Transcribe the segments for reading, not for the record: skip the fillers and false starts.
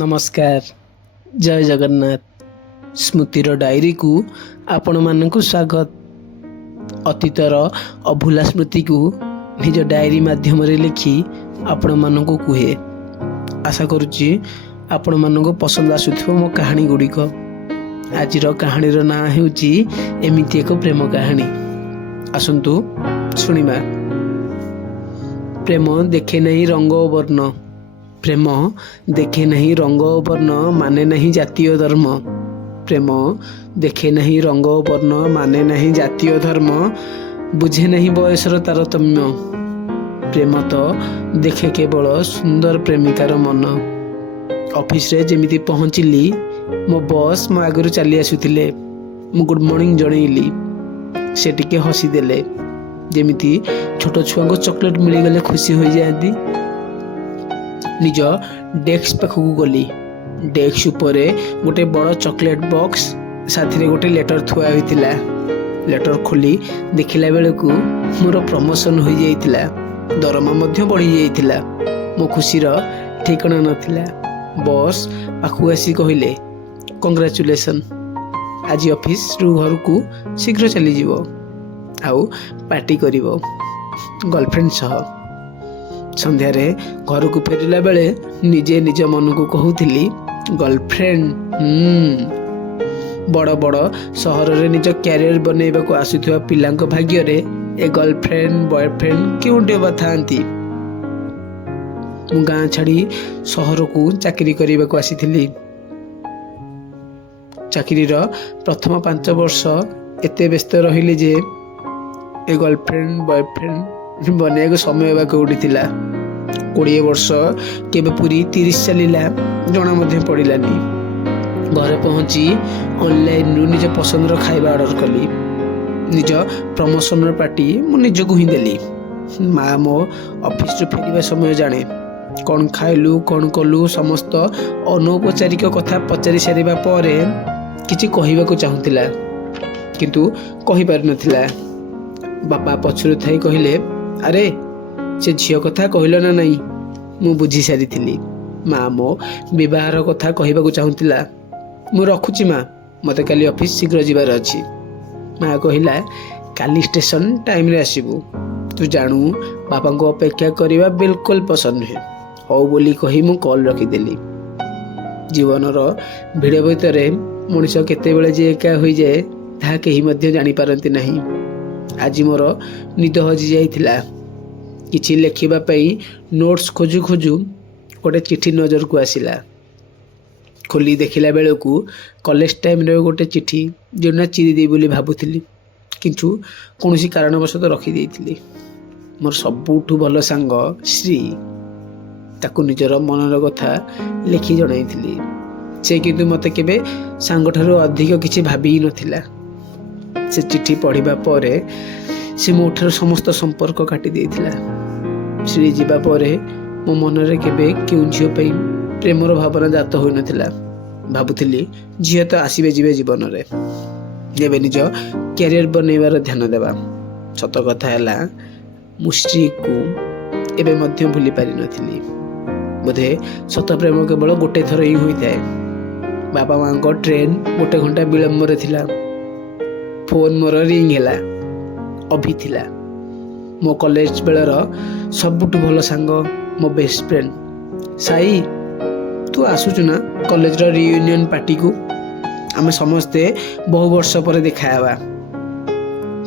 नमस्कार जय जगन्नाथ स्मृतिर डायरी को आपण मानक स्वागत। अतीतर अभूला स्मृति को निज डायरी माध्यम लिखि आपण मानक कहे। आशा करुच्ची आपण मानक पसंद आसुथिबो मो कहानी गुड़िक। आज कहानीर ना हेउची एमिति एक प्रेम कहानी। आसंतु शुणिबा। प्रेम देखे नहीं रंग और वर्ण। प्रेम देखे नहीं रंग और वर्ण माने नहीं जातीय धर्म। प्रेम देखे नहीं रंग और वर्ण माने नहीं जातीय धर्म, बुझे नहीं बयसर तारतम्य। प्रेम तो देखे केवल सुंदर प्रेमिकार मन। ऑफिस रे जेमिति पहुँचली मो बॉस मो आगु चली आसुथिले। मु गुड मॉर्निंग जनइली। से टिके हसी देले जेमिति छोट छुआ को चॉकलेट मिली गले खुशी हो जाती। निज डेस्क पाखक गली। डेस्क उपरे गोटे बड़ चॉकलेट बॉक्स साथी गोटे लेटर थुआ होइतिला। लेटर खोली देखिला बेलकू मोर प्रमोशन हो जाइतिला। दरमा मध्य बढ़ी जाइतिला। मो खुशीर ठिकाना नथिला। बॉस पाखु आसी कहिले कंग्रेचुलेशन, आज ऑफिस रु घर को शीघ्र चली जीवो आउ पार्टी करिवो गर्लफ्रेंड सह। संध्यारे घर को फेरिला बेले निजे निज मन को कहूली गर्लफ्रेंड। बड़ बड़ सहर रे निज कैरियर बनैबा को आसुथिबा पिलांक भाग्य रे ए गर्लफ्रेंड बॉयफ्रेंड क्योंटे बतांती। मु गाँ छाड़ी सहर को चाकरी करने को आसीथिली। चाकरीर प्रथम 5 वर्ष एते व्यस्त रहिले जे ए गर्लफ्रेंड बॉयफ्रेंड बनैया समय होगा उठीला। 20 वर्ष केबे पूरी 30 चलीला जना मध्य पड़िलानी। घरे पहुंची ऑनलाइन रु निज पसंद खाଇବା ऑर्डर कली। निज प्रमोशन पार्टी मु निजको ही देली। माँ मो ऑफिस फेरिबा समय जाने कौन खाइलु कौन कलु समस्त अनौपचारिक कथा पचारि सारिबा परे किछि कहिबाको चाहुतिला किंतु कहि पार नथिला। बापा पछरु थाई कहिले अरे से झियो कथा कहल ना नहीं, मु बुझी सारी थिली। माँ मो विवाहर कथा कहबाको चाहुतिला। मु रखुची माँ, मते काली ऑफिस शीघ्र जीवार अछि। माँ कहिला काली स्टेशन टाइम रे आसीबू। तू जानू बापा को अपेक्षा करिबा बिल्कुल पसंद नुहे। हौ बोली कही मु कॉल रखिदेली। जीवनर भिड़ भितर मनीष केतेबेले जे एका होई जाए ताहा केही मध्य जानि पारंती नहीं। आज मोर निद हजि जाइथिला। किछि लेखिबा पई नोट्स खोजु खोजु गोटे चिठी नजर को आसिला। खोली देखिला बेलकू कॉलेज टाइम रे गोटे चिठी जोना चिरी दे बोली भाबुथिली किंतु कोनोसी कारणवशत रखी देइथिली। मोर सबुठु भल सांग श्री ताकू निजर मनर कथा लिखि जणाइथिली। से किंतु मते केबे सांग ठारो अधिक किछि भाबी नथिला। से चिठी पढ़िबा परे से मोठार समस्त संपर्क काटी देइथिला। श्री जीवा परे मो मनरे केबे क्यों झियो पई प्रेमर भावना जात होई नथिला। भाबुथिली झियो तो आसीबे जीवे जीवन रे, जेबे निज कैरियर बनैबार ध्यान देबा। सत कथा हैला मु श्री को एबे मध्य भूली पारि नथिली। बोधे सत प्रेम केवल गोटे थर ही होई थाए। बाबा मां को ट्रेन गोटे घंटा विलंब रे थिला। फोन मोर रिंग हैला। अभी थिला मो कॉलेज बेलर सबुठु भल सांग मो बेस्ट फ्रेंड साई। तू आसुचु ना कॉलेज रो रियूनियन पार्टी को? आमे समस्ते बहु वर्ष पर देखा हवा।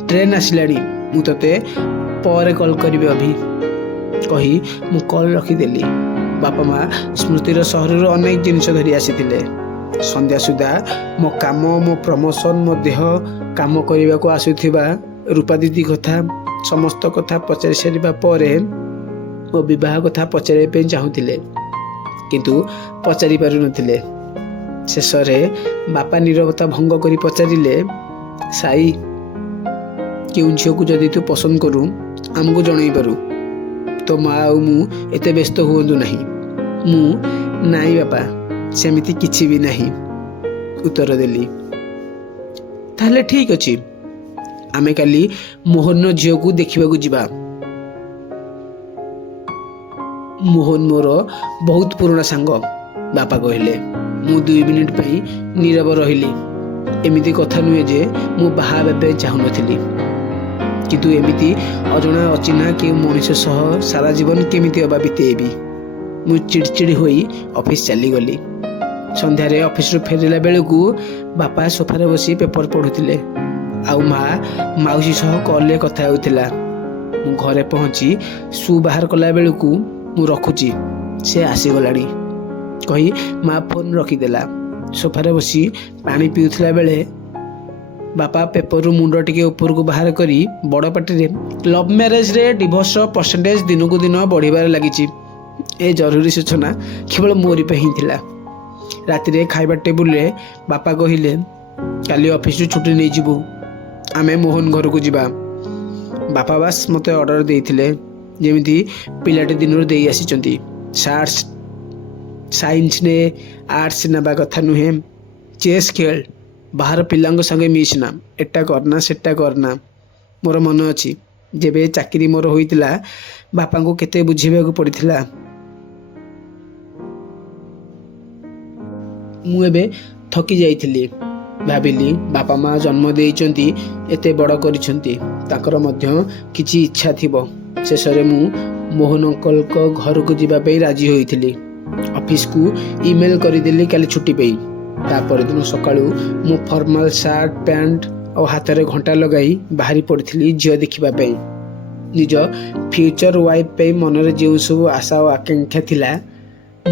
ट्रेन आसिलानी, मु तते पर कॉल करिवे अभी कही मु कॉल रखी देली। बापा माँ स्मृतिर सहर अनेक जिनिस धरी आसीथिले। संध्या सुधा मो काम मो प्रमोशन मो देह काम करने को आसुथिबा रूपा दीदी कथा समस्त कथा पचारि सारिबा परे मो विवाह कथा पचारे पे चाहुथिले किंतु पचारि पारु नथिले। शेष रे बापा नीरवता भंग करी पचारिले साई केउं झियो को जदि तू पसंद करू आमको जणई पारू तो माँ आ मु एते व्यस्त हुअंतु नहीं। मु नाई बापा सेमिति किछि भी नहीं उत्तर देली। ताहले ठीक अछि, आमे काली मोहन झियो को देखिबा को जिबा। मोहन मोर बहुत पुराना सांग। ବାପା କହିଲେ। ମୁଁ 2 ମିନିଟ୍ ପାଇଁ ନୀରବ ରହିଲି। ଏମିତି କଥା ନୁହେଁ ଯେ ମୁଁ ବାହା ହେବା ପାଇଁ ଚାହୁଁନଥିଲି, କିନ୍ତୁ ଏମିତି ଅଜଣା ଅଚିହ୍ନା କେଉଁ ମଣିଷ ସହ ସାରା ଜୀବନ କେମିତି ଅବା ବିତେଇବି। ମୁଁ ଚିଡ଼ଚିଡ଼ି ହୋଇ ଅଫିସ ଚାଲିଗଲି। ସନ୍ଧ୍ୟାରେ ଅଫିସରୁ ଫେରିଲା ବେଳକୁ ବାପା ସୋଫାରେ ବସି ପେପର ପଢ଼ୁଥିଲେ, ଆଉ ମାଉସୀ ସହ କଲରେ କଥା ହେଉଥିଲା। ମୁଁ ଘରେ ପହଞ୍ଚି ସୁ ବାହାର କଲା ବେଳକୁ ମୁଁ ରଖୁଛି, ସେ ଆସିଗଲାଣି କହି ମା ଫୋନ୍ ରଖିଦେଲା। ସୋଫାରେ ବସି ପାଣି ପିଉଥିଲା ବେଳେ ବାପା ପେପରରୁ ମୁଣ୍ଡ ଟିକେ ଉପରକୁ ବାହାର କରି ବଡ଼ ପାଟିରେ, ଲଭ୍ ମ୍ୟାରେଜରେ ଡିଭୋର୍ସ ପରସେଣ୍ଟେଜ ଦିନକୁ ଦିନ ବଢ଼ିବାରେ ଲାଗିଛି। ଏ ଜରୁରୀ ସୂଚନା କେବଳ ମୋରି ପାଇଁ ହିଁ ଥିଲା। ରାତିରେ ଖାଇବା ଟେବୁଲରେ ବାପା କହିଲେ, କାଲି ଅଫିସରୁ ଛୁଟି ନେଇଯିବୁ, ଆମେ ମୋହନ ଘରକୁ ଯିବା। ବାପା ବାସ୍ ମୋତେ ଅର୍ଡ଼ର ଦେଇଥିଲେ, ଯେମିତି ପିଲାଟି ଦିନରୁ ଦେଇ ଆସିଛନ୍ତି। ସାଇନ୍ସ ନେ, ଆର୍ଟସ ନେବା କଥା ନୁହେଁ, ଚେସ୍ ଖେଳ, ବାହାର ପିଲାଙ୍କ ସାଙ୍ଗେ ମିଶନା, ଏଟା କରନା ସେଟା କରନା। ମୋର ମନେ ଅଛି ଯେବେ ଚାକିରି ମୋର ହୋଇଥିଲା, ବାପାଙ୍କୁ କେତେ ବୁଝିବାକୁ ପଡ଼ିଥିଲା। ମୁଁ ଏବେ ଥକି ଯାଇଥିଲି। ଭାବିଲି ବାପା ମା ଜନ୍ମ ଦେଇଛନ୍ତି, ଏତେ ବଡ଼ କରିଛନ୍ତି, ତାଙ୍କର ମଧ୍ୟ କିଛି ଇଚ୍ଛା ଥିବ। ଶେଷରେ ମୁଁ ମୋହନ ଅଙ୍କଲଙ୍କ ଘରକୁ ଯିବା ପାଇଁ ରାଜି ହୋଇଥିଲି। ଅଫିସକୁ ଇମେଲ୍ କରିଦେଲି କାଲି ଛୁଟି ପାଇଁ। ତା ପରଦିନ ସକାଳୁ ମୁଁ ଫର୍ମାଲ ସାର୍ଟ ପ୍ୟାଣ୍ଟ ଆଉ ହାତରେ ଘଣ୍ଟା ଲଗାଇ ବାହାରି ପଡ଼ିଥିଲି ଝିଅ ଦେଖିବା ପାଇଁ। ନିଜ ଫ୍ୟୁଚର ୱାଇଫ୍ ପାଇଁ ମନରେ ଯେଉଁ ସବୁ ଆଶା ଓ ଆକାଂକ୍ଷା ଥିଲା,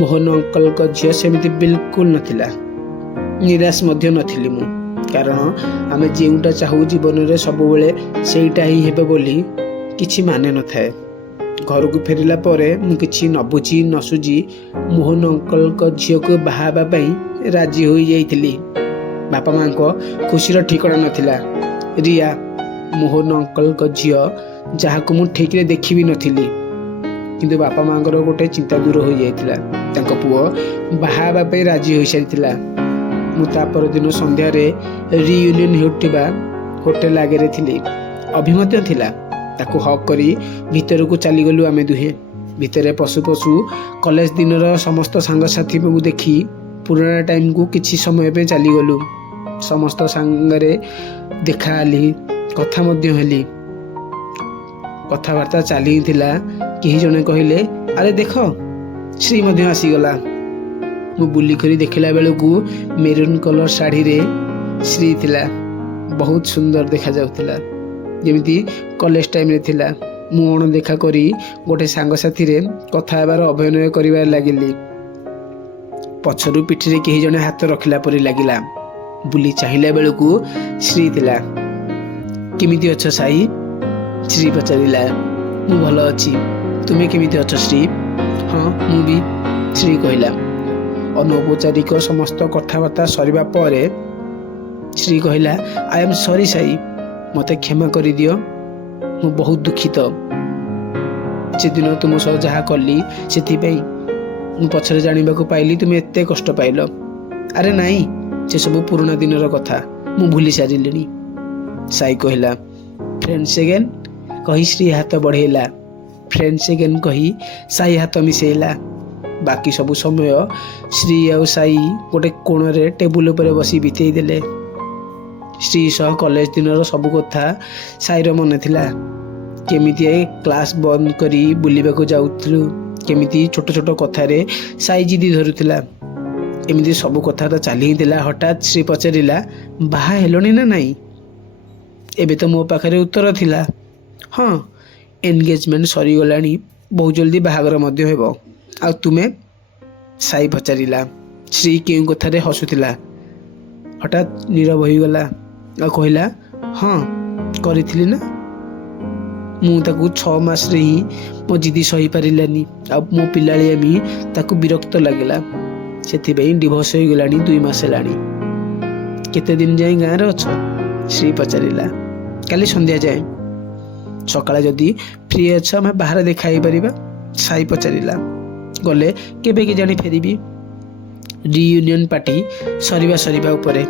ମୋହନ ଅଙ୍କଲଙ୍କ ଝିଅ ସେମିତି ବିଲକୁଲ ନଥିଲା। ନିରାଶ ମଧ୍ୟ ନଥିଲି ମୁଁ, କାରଣ ଆମେ ଯେଉଁଟା ଚାହୁ ଜୀବନରେ ସବୁବେଳେ ସେଇଟା ହିଁ ହେବ ବୋଲି କିଛି ମାନେ ନଥାଏ। ଘରକୁ ଫେରିଲା ପରେ ମୁଁ କିଛି ନ ବୁଝି ନ ସୁଝି ମୋହନ ଅଙ୍କଲଙ୍କ ଝିଅକୁ ବାହା ହେବା ପାଇଁ ରାଜି ହୋଇଯାଇଥିଲି। ବାପା ମାଙ୍କ ଖୁସିର ଠିକଣା ନଥିଲା। ରିୟା, ମୋହନ ଅଙ୍କଲଙ୍କ ଝିଅ, ଯାହାକୁ ମୁଁ ଠିକରେ ଦେଖିବି ନଥିଲି, କିନ୍ତୁ ବାପା ମାଙ୍କର ଗୋଟେ ଚିନ୍ତା ଦୂର ହୋଇଯାଇଥିଲା। ତାଙ୍କ ପୁଅ ବାହା ହେବା ପାଇଁ ରାଜି ହୋଇସାରିଥିଲା। ମୁଁ ତା ପରଦିନ ସନ୍ଧ୍ୟାରେ ରିୟୁନିୟନ ହେଉଥିବା ହୋଟେଲ ଆଗରେ ଥିଲି। ଅଭି ମଧ୍ୟ ଥିଲା। ତାକୁ ହକ୍ କରି ଭିତରକୁ ଚାଲିଗଲୁ ଆମେ ଦୁହେଁ। ଭିତରେ ପଶୁ ପଶୁ କଲେଜ ଦିନର ସମସ୍ତ ସାଙ୍ଗସାଥୀଙ୍କୁ ଦେଖି ପୁରୁଣା ଟାଇମକୁ କିଛି ସମୟ ପାଇଁ ଚାଲିଗଲୁ। ସମସ୍ତ ସାଙ୍ଗରେ ଦେଖା ହେଲି, କଥା ମଧ୍ୟ ହେଲି। କଥାବାର୍ତ୍ତା ଚାଲି ହିଁ ଥିଲା, କେହି ଜଣେ କହିଲେ, ଆରେ ଦେଖ, ଶ୍ରୀ ମଧ୍ୟ ଆସିଗଲା। ମୁଁ ବୁଲି କରି ଦେଖିଲା ବେଳକୁ ମେରୁନ୍ କଲର ଶାଢ଼ୀରେ ଶ୍ରୀ ଥିଲା। ବହୁତ ସୁନ୍ଦର ଦେଖାଯାଉଥିଲା, ଯେମିତି କଲେଜ ଟାଇମରେ ଥିଲା। ମୁଁ ଅଣଦେଖା କରି ଗୋଟେ ସାଙ୍ଗସାଥୀରେ କଥା ହେବାର ଅଭିନୟ କରିବାରେ ଲାଗିଲି। ପଛରୁ ପିଠିରେ କେହି ଜଣେ ହାତ ରଖିଲା ପରି ଲାଗିଲା। ବୁଲି ଚାହିଁଲା ବେଳକୁ ଶ୍ରୀ ଥିଲା। କେମିତି ଅଛ ସାଇ? ଶ୍ରୀ ପଚାରିଲା। ମୁଁ ଭଲ ଅଛି, ତୁମେ କେମିତି ଅଛ ଶ୍ରୀ? ହଁ, ମୁଁ ବି, ଶ୍ରୀ କହିଲା। ଅନୌପଚାରିକ ସମସ୍ତ କଥାବାର୍ତ୍ତା ସରିବା ପରେ ଶ୍ରୀ କହିଲା, ଆଇ ଏମ୍ ସରି ସାଇ, ମୋତେ କ୍ଷମା କରିଦିଅ, ମୁଁ ବହୁତ ଦୁଃଖିତ। ସେଦିନ ତୁମ ସହ ଯାହା କଲି ସେଥିପାଇଁ। ମୁଁ ପଛରେ ଜାଣିବାକୁ ପାଇଲି ତୁମେ ଏତେ କଷ୍ଟ ପାଇଲ। ଆରେ ନାଇଁ, ସେସବୁ ପୁରୁଣା ଦିନର କଥା, ମୁଁ ଭୁଲି ସାରିଲିଣି, ସାଇ କହିଲା। ଫ୍ରେଣ୍ଡସ୍ ଏଗେନ୍ କହି ଶ୍ରୀ ହାତ ବଢ଼େଇଲା। ଫ୍ରେଣ୍ଡସ୍ ଏଗେନ୍ କହି ସାଇ ହାତ ମିଶେଇଲା। ବାକି ସବୁ ସମୟ ଶ୍ରୀ ଆଉ ସାଇ ଗୋଟେ କୋଣରେ ଟେବୁଲ ଉପରେ ବସି ବିତେଇ ଦେଲେ। ଶ୍ରୀ ସହ କଲେଜ ଦିନର ସବୁ କଥା ସାଇର ମନେ ଥିଲା। କେମିତି କ୍ଲାସ୍ ବନ୍ଦ କରି ବୁଲିବାକୁ ଯାଉଥିଲୁ, କେମିତି ଛୋଟ ଛୋଟ କଥାରେ ସାଇ ଜିଦି ଧରୁଥିଲା। ଏମିତି ସବୁ କଥାଟା ଚାଲି ହିଁ ଥିଲା। ହଠାତ୍ ଶ୍ରୀ ପଚାରିଲା, ବାହା ହେଲଣି ନା ନାଇଁ? ଏବେ ତ ମୋ ପାଖରେ ଉତ୍ତର ଥିଲା, ହଁ, ଏନଗେଜମେଣ୍ଟ ସରିଗଲାଣି, ବହୁତ ଜଲ୍ଦି ବାହାଘର ମଧ୍ୟ ହେବ। ଆଉ ତୁମେ? ସାଇ ପଚାରିଲା। ଶ୍ରୀ କେଉଁ କଥାରେ ହସୁଥିଲା। ହଠାତ୍ ନୀରବ ହୋଇଗଲା ଆଉ କହିଲା, ହଁ, କରିଥିଲି ନା। ମୁଁ ତାକୁ 6 ମାସରେ ହିଁ ମୋ ଜିଦି ସହିପାରିଲାନି, ଆଉ ମୋ ପିଲାଳିଆମି ତାକୁ ବିରକ୍ତ ଲାଗିଲା। ସେଥିପାଇଁ ଡିଭୋର୍ସ ହୋଇଗଲାଣି 2 ମାସ ହେଲାଣି। କେତେ ଦିନ ଯାଏଁ ଗାଁରେ ଅଛ? ଶ୍ରୀ ପଚାରିଲା। କାଲି ସନ୍ଧ୍ୟା ଯାଏଁ। ସକାଳେ ଯଦି ଫ୍ରି ଅଛ ଆମେ ବାହାରେ ଦେଖା ହେଇପାରିବା, ସାଇ ପଚାରିଲା। ଗଲେ କେବେ କି ଜାଣି ଫେରିବି। ରିୟୁନିୟନ ପାର୍ଟି ସରିବା ଉପରେ।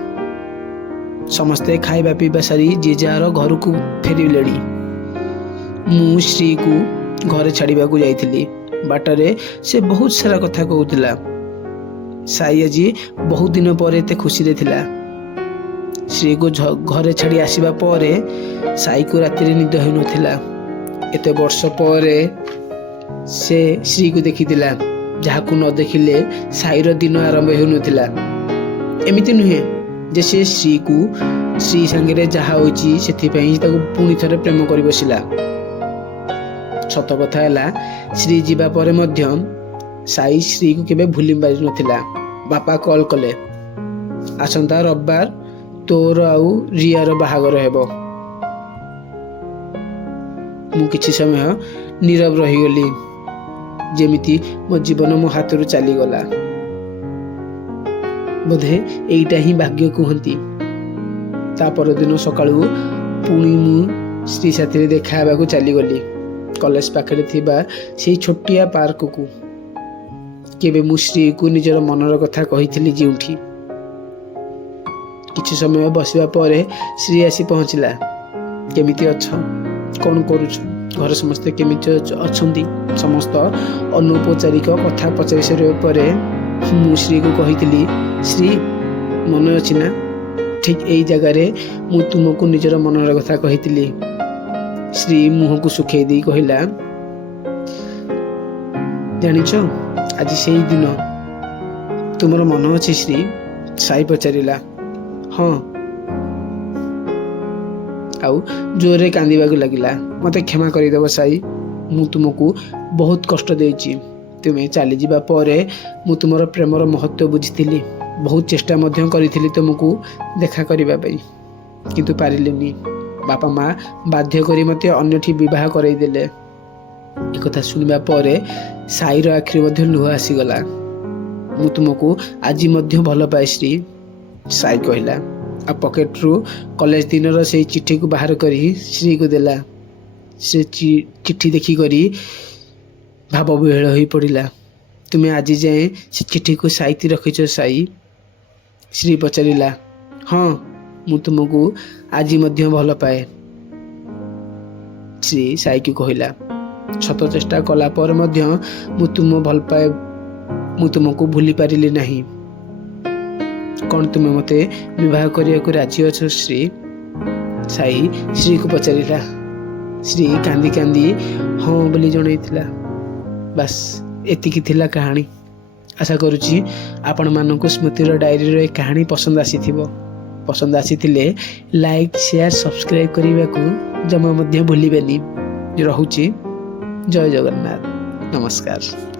ସମସ୍ତେ ଖାଇବା ପିଇବା ସାରି ଯିଏ ଯାହାର ଘରକୁ ଫେରିଲେଣି। ମୁଁ ଶ୍ରୀକୁ ଘରେ ଛାଡ଼ିବାକୁ ଯାଇଥିଲି। ବାଟରେ ସେ ବହୁତ ସାରା କଥା କହୁଥିଲା। ସାଇ ଆଜି ବହୁତ ଦିନ ପରେ ଏତେ ଖୁସିରେ ଥିଲା। ଶ୍ରୀକୁ ଘରେ ଛାଡ଼ି ଆସିବା ପରେ ସାଇକୁ ରାତିରେ ନିଦ ହେଉନଥିଲା। ଏତେ ବର୍ଷ ପରେ ସେ ଶ୍ରୀକୁ ଦେଖିଥିଲା, ଯାହାକୁ ନ ଦେଖିଲେ ସାଇର ଦିନ ଆରମ୍ଭ ହେଉନଥିଲା। ଏମିତି ନୁହେଁ ଯେ ସେ ଶ୍ରୀ ସାଙ୍ଗରେ ଯାହା ହୋଇଛି ସେଥିପାଇଁ ତାକୁ ପୁଣି ଥରେ ପ୍ରେମ କରି ବସିଲା। ସତ କଥା ହେଲା, ଶ୍ରୀ ଯିବା ପରେ ମଧ୍ୟ ସାଇ ଶ୍ରୀକୁ କେବେ ଭୁଲି ପାରିନଥିଲା। ବାପା କଲ୍ କଲେ, ଆସନ୍ତା ରବିବାର ତୋର ଆଉ ରିୟାର ବାହାଘର ହେବ। ମୁଁ କିଛି ସମୟ ନୀରବ ରହିଗଲି, ଯେମିତି ମୋ ଜୀବନ ମୋ ହାତରୁ ଚାଲିଗଲା। ବୋଧେ ଏଇଟା ହିଁ ଭାଗ୍ୟ କୁହନ୍ତି। ତା ପରଦିନ ସକାଳୁ ପୁଣି ମୁଁ ଶ୍ରୀ ସାଥିରେ ଦେଖା ହେବାକୁ ଚାଲିଗଲି କଲେଜ ପାଖରେ ଥିବା ସେଇ ଛୋଟିଆ ପାର୍କକୁ। କେବେ ମୁଁ ଶ୍ରୀକୁ ନିଜର ମନର କଥା କହିଥିଲି ଯେଉଁଠି। କିଛି ସମୟ ବସିବା ପରେ ଶ୍ରୀ ଆସି ପହଞ୍ଚିଲା। କେମିତି ଅଛ? କ'ଣ କରୁଛ? ଘରେ ସମସ୍ତେ କେମିତି ଅଛନ୍ତି? ସମସ୍ତ ଅନୌପଚାରିକ କଥା ପଚାରି ସାରିବା ପରେ ମୁଁ ଶ୍ରୀକୁ କହିଥିଲି, ଶ୍ରୀ ମନେ ଅଛି ନା, ଠିକ୍ ଏଇ ଜାଗାରେ ମୁଁ ତୁମକୁ ନିଜର ମନର କଥା କହିଥିଲି। ଶ୍ରୀ ମୁହଁକୁ ଶୁଖେଇ ଦେଇ କହିଲା, ଜାଣିଛ ଆଜି ସେଇ ଦିନ। ତୁମର ମନ ଅଛି ଶ୍ରୀ? ସାଇ ପଚାରିଲା। ହଁ। ଆଉ ଜୋରରେ କାନ୍ଦିବାକୁ ଲାଗିଲା। ମୋତେ କ୍ଷମା କରିଦେବ ସାଇ, ମୁଁ ତୁମକୁ ବହୁତ କଷ୍ଟ ଦେଇଛି। ତୁମେ ଚାଲିଯିବା ପରେ ମୁଁ ତୁମର ପ୍ରେମର ମହତ୍ତ୍ୱ ବୁଝିଥିଲି। ବହୁତ ଚେଷ୍ଟା ମଧ୍ୟ କରିଥିଲି ତୁମକୁ ଦେଖା କରିବା ପାଇଁ, କିନ୍ତୁ ପାରିଲିନି। ବାପା ମା ବାଧ୍ୟ କରି ମୋତେ ଅନ୍ୟଠି ବିବାହ କରାଇଦେଲେ। ଏକଥା ଶୁଣିବା ପରେ ସାଇର ଆଖିରେ ମଧ୍ୟ ଲୁହ ଆସିଗଲା। ମୁଁ ତୁମକୁ ଆଜି ମଧ୍ୟ ଭଲ ପାଏ ଶ୍ରୀ, ସାଇ କହିଲା। ଆଉ ପକେଟରୁ କଲେଜ ଦିନର ସେଇ ଚିଠିକୁ ବାହାର କରି ଶ୍ରୀକୁ ଦେଲା। ସେ ଚିଠି ଦେଖିକରି ଭାବବିହ୍ୱଳ ହୋଇ ପଡ଼ିଲା। ତୁମେ ଆଜି ଯାଏଁ ସେ ଚିଠିକୁ ସାଇତି ରଖିଛ ସାଇ? ଶ୍ରୀ ପଚାରିଲା। ହଁ, ମୁଁ ତୁମକୁ ଆଜି ମଧ୍ୟ ଭଲ ପାଏ, ଶ୍ରୀ ସାଇକୁ କହିଲା। ଶତ ଚେଷ୍ଟା କଲା ପରେ ମଧ୍ୟ ମୁଁ ତୁମକୁ ଭୁଲି ପାରିଲି ନାହିଁ। କ'ଣ ତୁମେ ମୋତେ ବିବାହ କରିବାକୁ ରାଜି ଅଛ ଶ୍ରୀ? ସାଇ ଶ୍ରୀକୁ ପଚାରିଲା। ଶ୍ରୀ କାନ୍ଦି କାନ୍ଦି ହଁ ବୋଲି ଜଣାଇଥିଲା। ବାସ୍ ଏତିକି ଥିଲା କାହାଣୀ। ଆଶା କରୁଛି ଆପଣମାନଙ୍କୁ ସ୍ମୃତିର ଡାଏରୀର ଏ କାହାଣୀ ପସନ୍ଦ ଆସିଥିବ। ପସନ୍ଦ ଆସିଥିଲେ ଲାଇକ୍, ସେୟାର, ସବସ୍କ୍ରାଇବ୍ କରିବାକୁ ଜମା ମଧ୍ୟ ଭୁଲିବେନି। ରହୁଛି। ଜୟ ଜଗନ୍ନାଥ। ନମସ୍କାର।